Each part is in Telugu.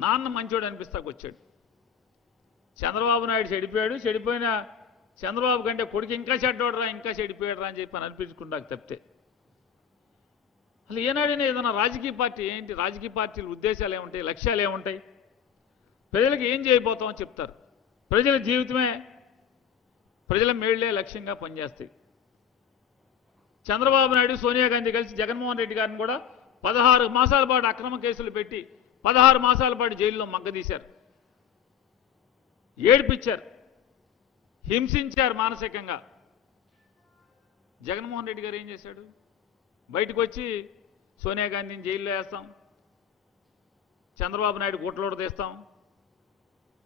నాన్న మంచోడు అనిపిస్తాకు వచ్చాడు. చంద్రబాబు నాయుడు చెడిపోయాడు చెడిపోయిన చంద్రబాబు కంటే కొడుకు ఇంకా చెడ్డోడరా ఇంకా చెడిపోయాడురా అని చెప్పి అని అనిపించకుండా తప్పితే. అసలు ఏనాడైనా ఏదైనా రాజకీయ పార్టీ ఏంటి? రాజకీయ పార్టీల ఉద్దేశాలు ఏముంటాయి? లక్ష్యాలు ఏముంటాయి? ప్రజలకు ఏం చేయబోతామో చెప్తారు. ప్రజల జీవితమే ప్రజల మేళ్ళే లక్ష్యంగా పనిచేస్తాయి. చంద్రబాబు నాయుడు సోనియా గాంధీ కలిసి జగన్మోహన్ రెడ్డి గారిని కూడా పదహారు మాసాల పాటు అక్రమ కేసులు పెట్టి పదహారు మాసాల పాటు జైల్లో మగ్గదీశారు ఏడిపించారు హింసించారు మానసికంగా. జగన్మోహన్ రెడ్డి గారు ఏం చేశాడు? బయటకు వచ్చి సోనియా గాంధీని జైల్లో వేస్తాం. చంద్రబాబు నాయుడు గుట్లోడ తీస్తాం.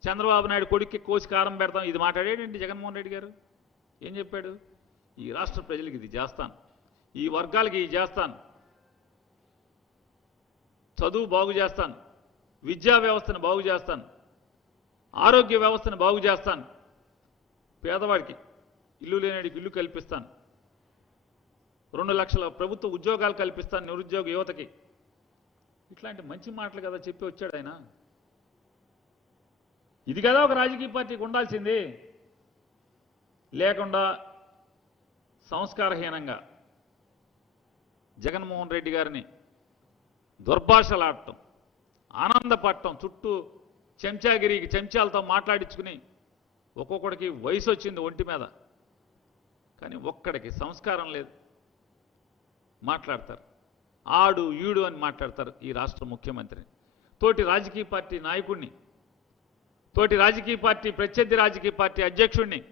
చంద్రబాబు నాయుడు కొడుక్కి కోసి కారం పెడతాం. ఇది మాట్లాడేటండి జగన్మోహన్ రెడ్డి గారు. ఏం చెప్పాడు? ఈ రాష్ట్ర ప్రజలకు ఇది చేస్తాను. ఈ వర్గాలకి ఇది చేస్తాను. చదువు బాగు చేస్తాను. విద్యా వ్యవస్థను బాగు చేస్తాను. ఆరోగ్య వ్యవస్థను బాగు చేస్తాను. పేదవాడికి ఇల్లు లేనివాడికి ఇల్లు కల్పిస్తాను. రెండు లక్షల ప్రభుత్వ ఉద్యోగాలు కల్పిస్తాను నిరుద్యోగ యువతకి. ఇట్లాంటి మంచి మాటలు కదా చెప్పి వచ్చాడు ఆయన. ఇది కదా ఒక రాజకీయ పార్టీకి ఉండాల్సింది. లేకుండా సంస్కారహీనంగా జగన్మోహన్ రెడ్డి గారిని దుర్భాషలాడటం. ఆనందపడటం చుట్టూ చెంచాగిరికి చెంచాలతో మాట్లాడించుకుని ఒక్కొక్కడికి వయసు వచ్చింది ఒంటి మీద. కానీ ఒక్కడికి సంస్కారం లేదు. మాట్లాడతారు. ఆడు ఈడు అని మాట్లాడతారు ఈ రాష్ట్ర ముఖ్యమంత్రిని తోటి రాజకీయ పార్టీ నాయకుడిని తోటి రాజకీయ పార్టీ ప్రత్యర్థి రాజకీయ పార్టీ అధ్యక్షుడిని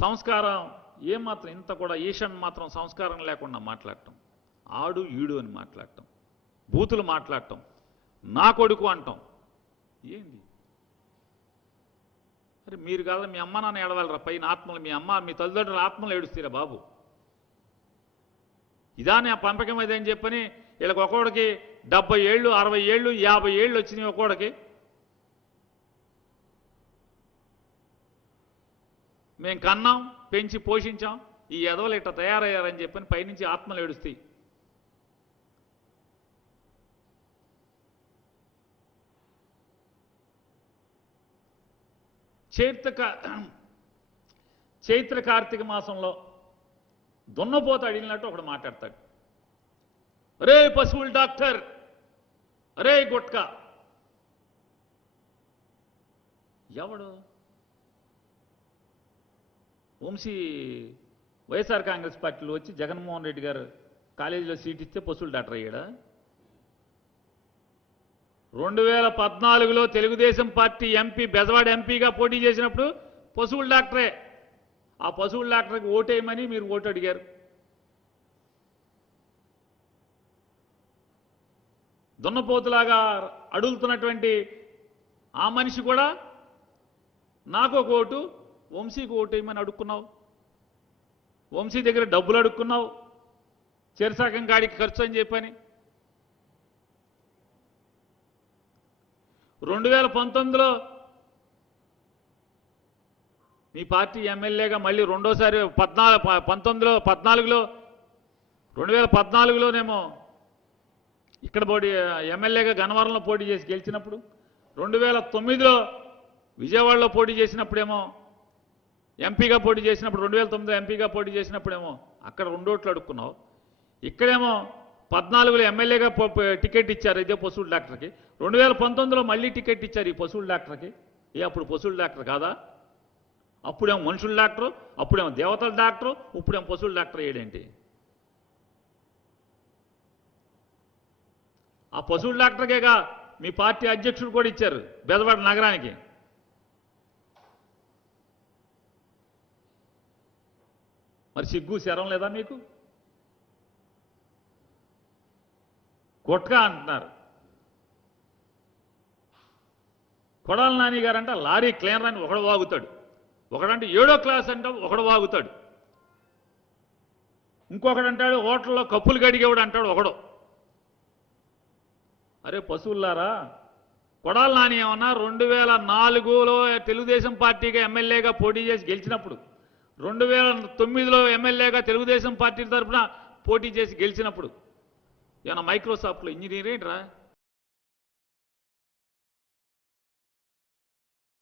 సంస్కారం ఏమాత్రం ఇంత కూడా ఈషన్ మాత్రం సంస్కారం లేకుండా మాట్లాడటం. ఆడు ఈడు అని మాట్లాడటం. బూతులు మాట్లాడటం నా కొడుకు అంటాం. ఏంది? అరే మీరు కాదా మీ అమ్మ నాన్న ఏడవాలరా పైన ఆత్మలు మీ అమ్మ మీ తల్లిదండ్రుల ఆత్మలు ఏడుస్తారా బాబు? ఇదానే ఆ పంపకం అదని చెప్పని వీళ్ళకి ఒక్కొక్కడికి డెబ్బై ఏళ్ళు అరవై ఏళ్ళు యాభై ఏళ్ళు వచ్చినాయి ఒక్కొక్కడికి. మేము కన్నాం పెంచి పోషించాం ఈ ఎదవలు ఇట్ట తయారయ్యారని చెప్పని పైనుంచి ఆత్మలు ఏడుస్తాయి. చైత్రక చైత్ర కార్తీక మాసంలో దున్నపోత అడిగినట్టు ఒకడు మాట్లాడతాడు. రే పశువుల డాక్టర్ రే గుట్కా. ఎవడు? వంశీ వైఎస్ఆర్ కాంగ్రెస్ పార్టీలో వచ్చి జగన్మోహన్ రెడ్డి గారు కాలేజీలో సీట్ ఇస్తే పశువుల డాక్టర్ అయ్యాడా? రెండు వేల పద్నాలుగులో తెలుగుదేశం పార్టీ ఎంపీ బెజవాడ ఎంపీగా పోటీ చేసినప్పుడు పశువుల డాక్టరే. ఆ పశువుల డాక్టర్కి ఓటేయమని మీరు ఓటు అడిగారు. దున్నపోతులాగా అడుగుతున్నటువంటి ఆ మనిషి కూడా నాకు ఒక ఓటు వంశీకి ఓటేయమని అడుక్కున్నావు. వంశీ దగ్గర డబ్బులు అడుక్కున్నావు. చెరసాకం గాడికి ఖర్చు అని చెప్పని రెండు వేల పంతొమ్మిదిలో మీ పార్టీ ఎమ్మెల్యేగా మళ్ళీ రెండోసారి పద్నాలుగు పంతొమ్మిదిలో పద్నాలుగులో రెండు వేల పద్నాలుగులోనేమో ఇక్కడ పోటీ ఎమ్మెల్యేగా గన్నవరంలో పోటీ చేసి గెలిచినప్పుడు రెండు వేల తొమ్మిదిలో విజయవాడలో పోటీ చేసినప్పుడేమో ఎంపీగా పోటీ చేసినప్పుడు రెండు వేల తొమ్మిదిలో ఎంపీగా పోటీ చేసినప్పుడేమో అక్కడ రెండోట్లు అడుక్కున్నావు. ఇక్కడేమో పద్నాలుగులో ఎమ్మెల్యేగా టికెట్ ఇచ్చారు. ఇదే పశువుల డాక్టర్కి. రెండు వేల పంతొమ్మిదిలో మళ్ళీ టికెట్ ఇచ్చారు ఈ పశువుల డాక్టర్కి. ఏ అప్పుడు పశువుల డాక్టర్ కాదా? అప్పుడేమో మనుషుల డాక్టరు అప్పుడేమో దేవతల డాక్టరు ఇప్పుడేమో పశువుల డాక్టర్ ఏడేంటి ఆ పశువుల డాక్టర్కేగా మీ పార్టీ అధ్యక్షుడు కూడా ఇచ్చారు బెదవాడ నగరానికి. మరి సిగ్గు శరం లేదా మీకు? కొట్కా అంటున్నారు. కొడాల నాని గారు అంటే లారీ క్లీనర్ అని ఒకడు వాగుతాడు. ఒకడంటే ఏడో క్లాస్ అంటే ఒకడు వాగుతాడు. ఇంకొకడు అంటాడు హోటల్లో కప్పులు గడిగేవాడు అంటాడు ఒకడు. అరే పశువులారా కొడాల నాని ఏమన్నా రెండు వేల నాలుగులో తెలుగుదేశం పార్టీగా ఎమ్మెల్యేగా పోటీ చేసి గెలిచినప్పుడు రెండు వేల తొమ్మిదిలో ఎమ్మెల్యేగా తెలుగుదేశం పార్టీ తరఫున పోటీ చేసి గెలిచినప్పుడు ఏమన్నా మైక్రోసాఫ్ట్లో ఇంజనీర్ ఏంట్రా